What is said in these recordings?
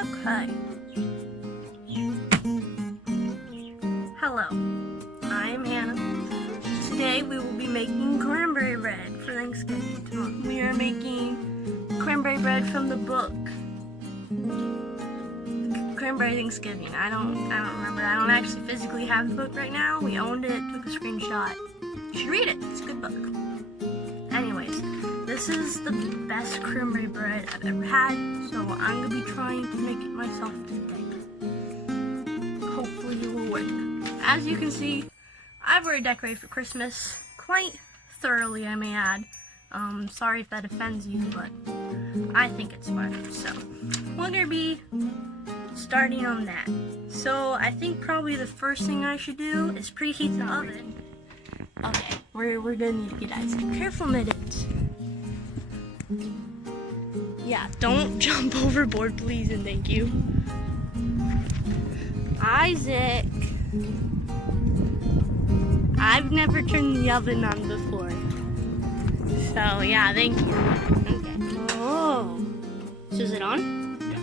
Okay. Hello, I'm Hannah. Today we will be making cranberry bread for Thanksgiving. We are making cranberry bread from the book Cranberry Thanksgiving. I don't remember. I don't actually physically have the book right now. We owned it, took a screenshot. You should read it. It's a good book. Anyways, this is the best cranberry bread I've ever had, so I'm gonna be trying to make it myself today. Hopefully it will work. As you can see, I've already decorated for Christmas quite thoroughly, I may add. Sorry if that offends you, but I think it's fun. So we're gonna be starting on that. So I think probably the first thing I should do is preheat the oven. Okay, we're gonna need to get Isaac. Careful, mittens. Yeah, don't jump overboard, please, and thank you. Isaac. I've never turned the oven on before. So yeah, thank you. Okay. Oh. So is it on? Yeah.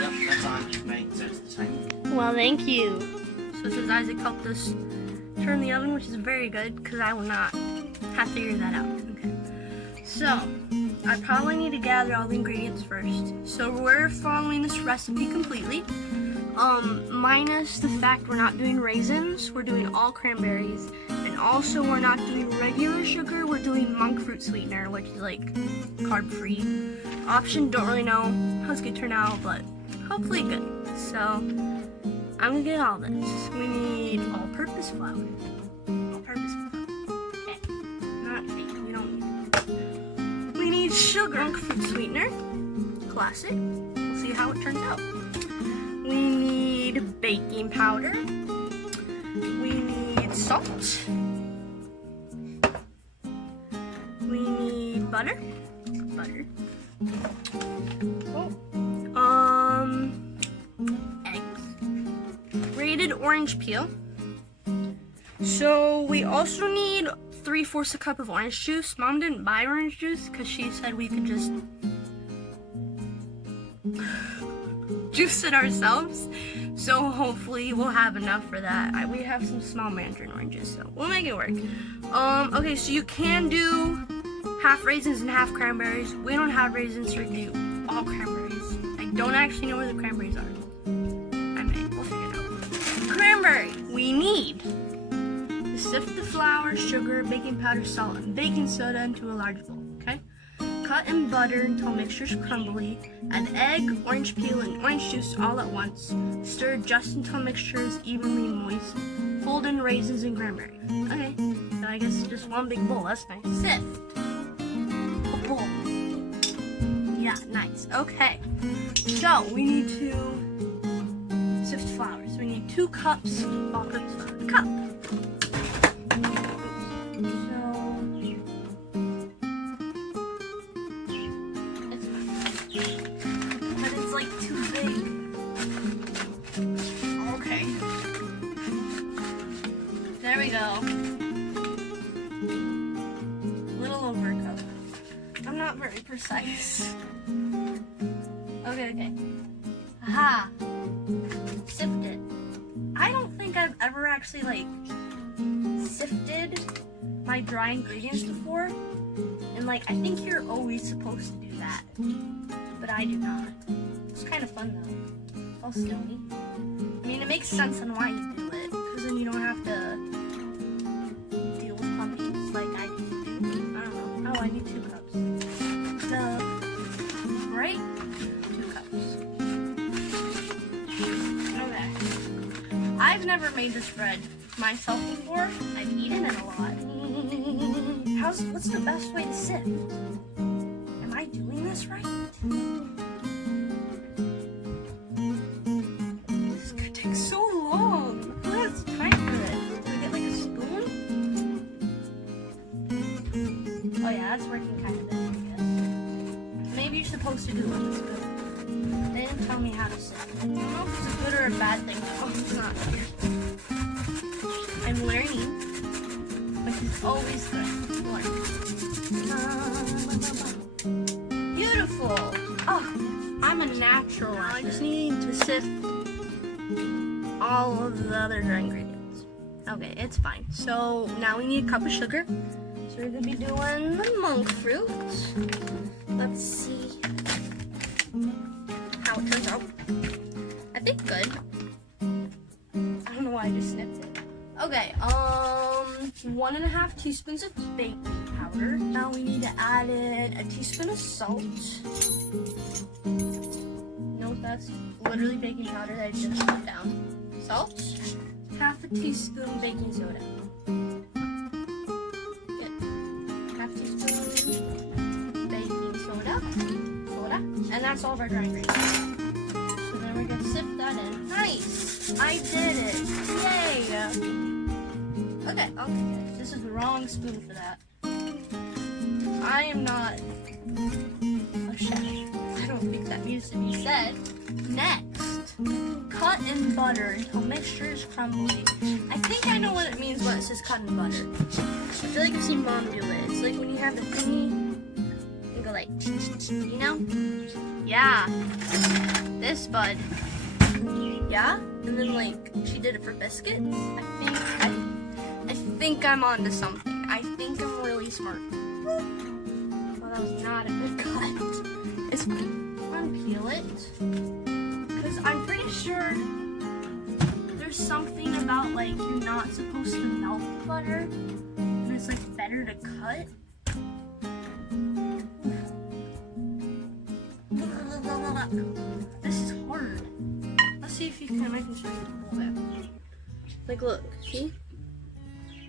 Yep, that's on. You've made so it's the same. Well, thank you. So since Isaac helped us turn the oven, which is very good, because I will not have figured that out. Okay. So, I probably need to gather all the ingredients first. So we're following this recipe completely. Minus the fact we're not doing raisins, we're doing all cranberries, and also we're not doing regular sugar, we're doing monk fruit sweetener, which is like carb-free option. Don't really know how it's gonna turn out, but hopefully good. So I'm gonna get all this. We need all-purpose flour. All-purpose flour. Okay, not fake. We don't need it. We need sugar, monk fruit sweetener, classic. We'll see how it turns out. We need baking powder. We need salt. We need butter. Eggs. Grated orange peel. So we also need 3/4 a cup of orange juice. Mom didn't buy orange juice because she said we could just juice it ourselves, so hopefully we'll have enough for that. We have some small mandarin oranges, so we'll make it work. Okay, so you can do half raisins and half cranberries. We don't have raisins, so we do all cranberries. I don't actually know where the cranberries are. We'll figure it out. Cranberry, we need to sift the flour, sugar, baking powder, salt, and baking soda into a large bowl, okay? Cut and butter until mixture's crumbly. Add egg, orange peel, and orange juice all at once. Stir just until mixture is evenly moist. Fold in raisins and cranberry. Okay, so I guess just one big bowl. That's nice. Sift. A bowl. Yeah, nice. Okay, so we need to sift flour. So we need 2 cups all-purpose flour. A cup. There we go. A little over a cup. I'm not very precise. Okay. Aha! Sift it. I don't think I've ever actually, sifted my dry ingredients before. And, I think you're always supposed to do that. But I do not. It's kind of fun, though. All stony. I mean, it makes sense on why you do it. Because then you don't have to deal with puppies like I used to do. I don't know. Oh, I need 2 cups. Right? 2 cups. Okay. I've never made this bread myself before. I've eaten it a lot. What's the best way to sift? Am I doing this right? Oh yeah, that's working kind of good, I guess. Maybe you're supposed to do it with a spoon. They didn't tell me how to sift. I don't know if it's a good or a bad thing. Oh, it's not. I'm learning, which is always good. Beautiful. Oh, I'm a natural. not sure why. I just need to sift all of the other dry ingredients. Okay, it's fine. So now we need a cup of sugar. So we're gonna be doing the monk fruit. Let's see how it turns out. I think good. I don't know why I just snipped it. Okay, 1.5 teaspoons of baking powder. Now we need to add in a teaspoon of salt. Note that's literally baking powder that I just put down. Salt. Half a teaspoon baking soda. Good. Half teaspoon baking soda. And that's all of our dry ingredients. So then we're gonna sift that in. Nice! I did it! Yay! Okay, guys. This is the wrong spoon for that. I am not a chef. I don't think that needs to be said. Next, cut and butter until mixture is crumbly. I think I know what it means when it says cut and butter. I feel like I've seen mom do it. It's like when you have the thingy and go like, you know? Yeah. This bud. Yeah? And then like she did it for biscuits. I think I'm onto something. I think I'm really smart. Well, that was not a good cut. It's fine. Unpeel it. Because I'm pretty sure there's something about like you're not supposed to melt the butter. And it's like better to cut. This is hard. Let's see if you can. I can show you a little bit. Like, look, see?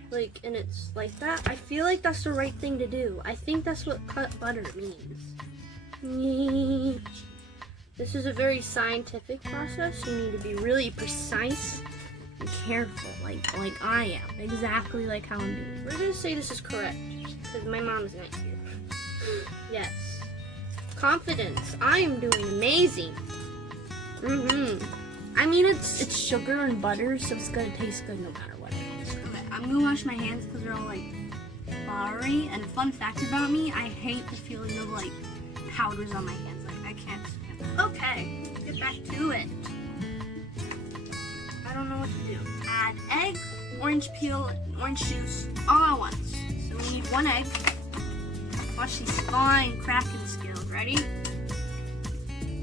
Like, and it's like that. I feel like that's the right thing to do. I think that's what cut butter means. This is a very scientific process. You need to be really precise and careful, like I am. Exactly like how I'm doing. We're gonna say this is correct, because my mom's not here. Yes. Confidence. I am doing amazing. I mean, it's sugar and butter, so it's gonna taste good no matter what it is. Okay, I'm gonna wash my hands because they're all like floury. And a fun fact about me, I hate the feeling of like powders on my hands. Like I can't stand that. Okay, get back to it. I don't know what to do. Add egg, orange peel, and orange juice all at once. So we need 1 egg. Watch these fine cracking skills. Ready?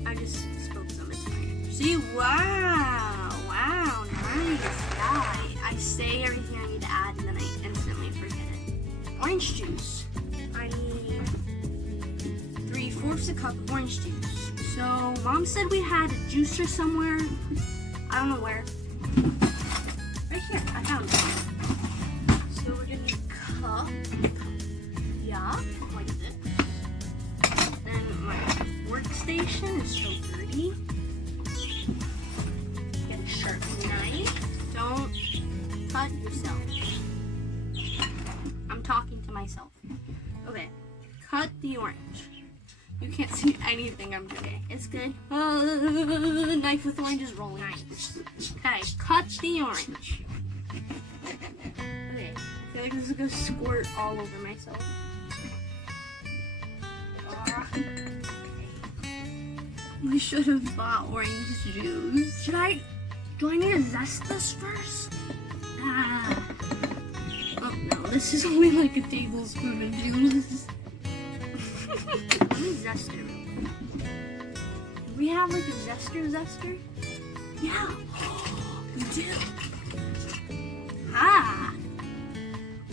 I just spoke some into my ear. See? Wow, nice. Yeah, I say everything I need to add and then I instantly forget it. Orange juice. I need 3/4 cup of orange juice. So mom said we had a juicer somewhere. I don't know where. Right here, I found it. So we're gonna need a cup. Yeah, like this. Then my workstation is so dirty. Get a sharp knife. Don't cut yourself. I'm talking to myself. Okay, cut the orange. You can't see anything I'm doing. It's good. Knife with orange is rolling. Nice. Okay, cut the orange. Okay, I feel like this is gonna squirt all over myself. We should have bought orange juice. Do I need to zest this first? Oh no, this is only like a tablespoon of juice. Let me zest it real quick. Do we have like a zester? Yeah, we do.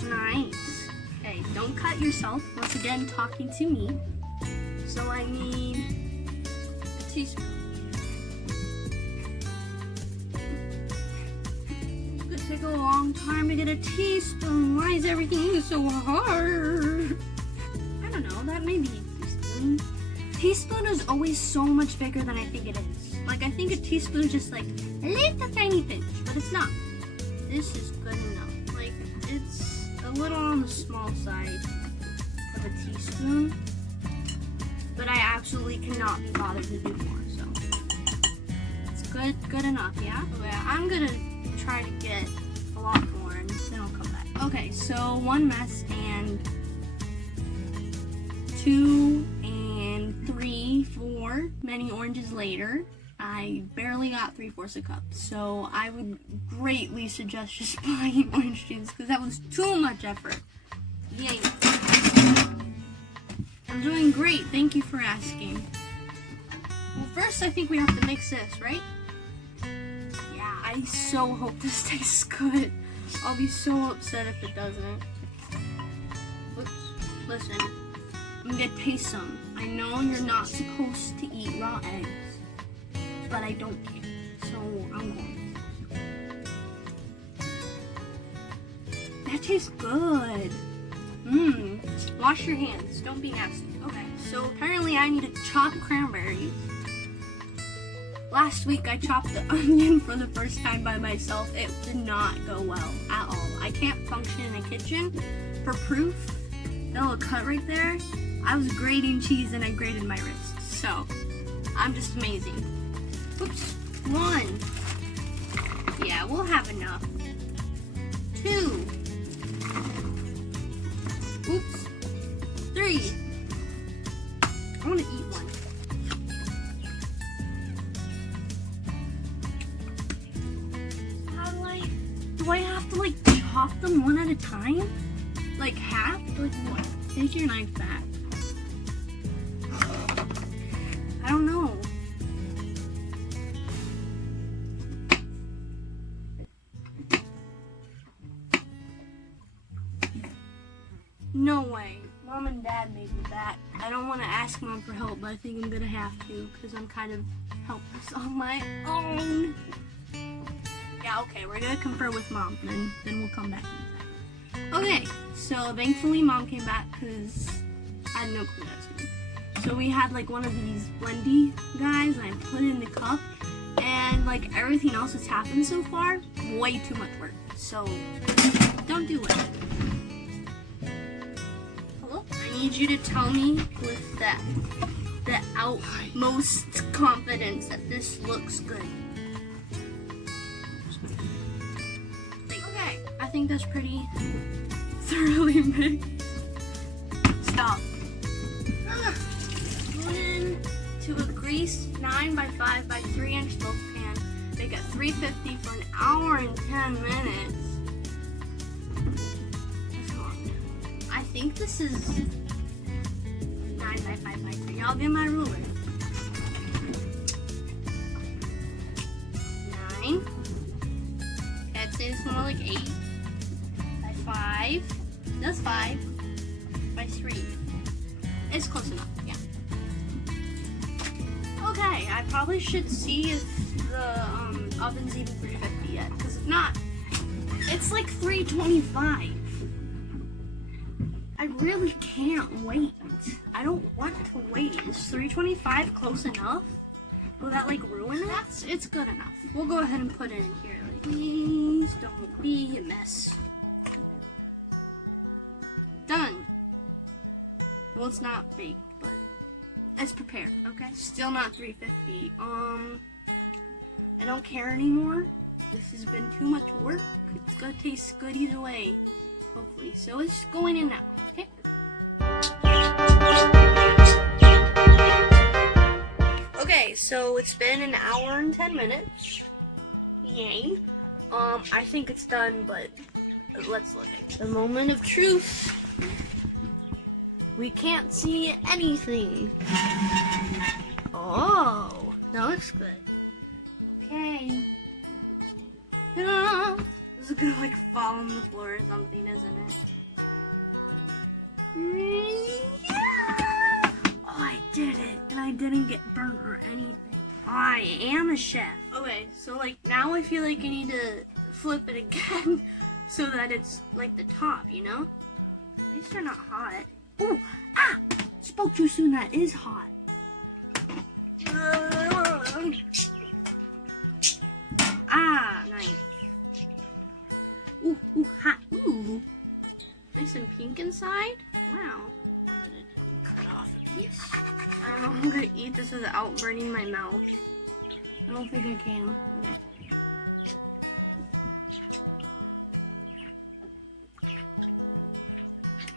Nice. Okay, don't cut yourself. Once again, talking to me. So I need a teaspoon. It's gonna take a long time to get a teaspoon. Why is everything so hard? I don't know, that may be a teaspoon. Teaspoon is always so much bigger than I think it is. Like, I think a teaspoon is just like a little tiny pinch, but it's not. This is good enough. Like, it's a little on the small side of a teaspoon. But I absolutely cannot be bothered to do more, so it's good enough, yeah? Okay, I'm gonna try to get a lot more and then I'll come back. Okay, so 1 mess and 2 and 3 3, 4 many oranges later, I barely got 3/4 a cup. So I would greatly suggest just buying orange juice because that was too much effort. Yay. I'm doing great. Thank you for asking. Well, first I think we have to mix this, right? Yeah, I so hope this tastes good. I'll be so upset if it doesn't. Oops. Listen, I'm gonna taste some. I know you're not supposed to eat raw eggs, but I don't care, so I'm going to. That tastes good. Wash your hands. Don't be nasty. Okay, so apparently I need to chop cranberries. Last week I chopped the onion for the first time by myself. It did not go well at all. I can't function in a kitchen. For proof, that little cut right there, I was grating cheese and I grated my wrist. So, I'm just amazing. Oops, 1. Yeah, we'll have enough. 2. Oops. 3. I want to eat one. Do I have to like chop them one at a time? Like half? Like what? Take your knife back. I don't know. No way. Mom and Dad made me that. I don't want to ask Mom for help, but I think I'm gonna have to because I'm kind of helpless on my own. Yeah, okay, we're gonna confer with Mom, and then we'll come back. Okay, so thankfully Mom came back because I had no clue that's me. So we had like one of these blendy guys, and I put it in the cup, and like everything else that's happened so far, way too much work. So don't do it. Hello? I need you to tell me with the utmost confidence that this looks good. I think that's pretty thoroughly mixed. Stop. Put into a greased 9x5x3" loaf pan. Bake at 350 for an hour and 10 minutes. That's long. I think this is 9x5x3. I'll get my ruler. 9. I'd say it's more like 8. 5. That's 5 by 3. It's close enough, yeah. Okay, I probably should see if the oven's even 350 yet, because if not, it's like 325. I really can't wait. I don't want to wait. Is 325 close enough? Will that like ruin it? It's good enough. We'll go ahead and put it in here. Like, please don't be a mess. Done. Well, it's not baked, but it's prepared, okay? Still not 350. I don't care anymore. This has been too much work. It's gonna taste good either way, hopefully. So it's going in now, okay? Okay, so it's been an hour and 10 minutes. Yay. I think it's done, but let's look at the moment of truth. We can't see anything. Oh, that looks good. Okay. This is gonna like fall on the floor or something, isn't it? Yeah! Oh, I did it, and I didn't get burnt or anything. I am a chef. Okay, so like now I feel like I need to flip it again so that it's like the top, you know? At least they're not hot. Ooh, ah! Spoke too soon, that is hot. Ah, nice. Ooh, hot. Ooh. Nice and pink inside. Wow. I'm gonna cut off a piece. I don't know if I'm gonna eat this without burning my mouth. I don't think I can. Okay.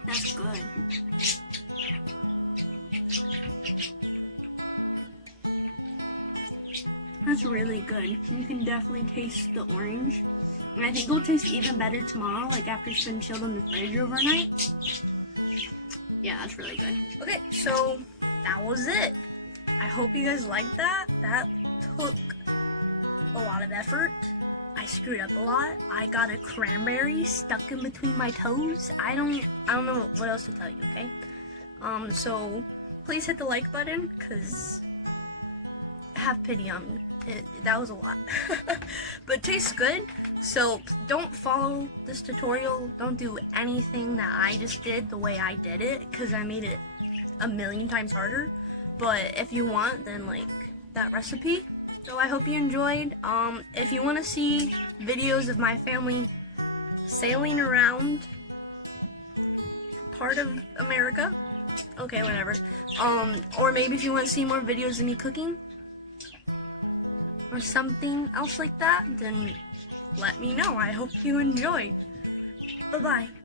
That's good. That's really good. You can definitely taste the orange. And I think it'll taste even better tomorrow, like after it's been chilled in the fridge overnight. Yeah, that's really good. Okay, so that was it. I hope you guys liked that. That took a lot of effort. I screwed up a lot. I got a cranberry stuck in between my toes. I don't know what else to tell you, okay? So please hit the like button, cause have pity on me. That was a lot. But it tastes good. So don't follow this tutorial. Don't do anything that I just did the way I did it, because I made it a million times harder. But if you want, then like that recipe. So I hope you enjoyed. If you want to see videos of my family sailing around part of America, okay, whatever. Or maybe if you want to see more videos of me cooking, or something else like that, then let me know. I hope you enjoyed. Bye-bye.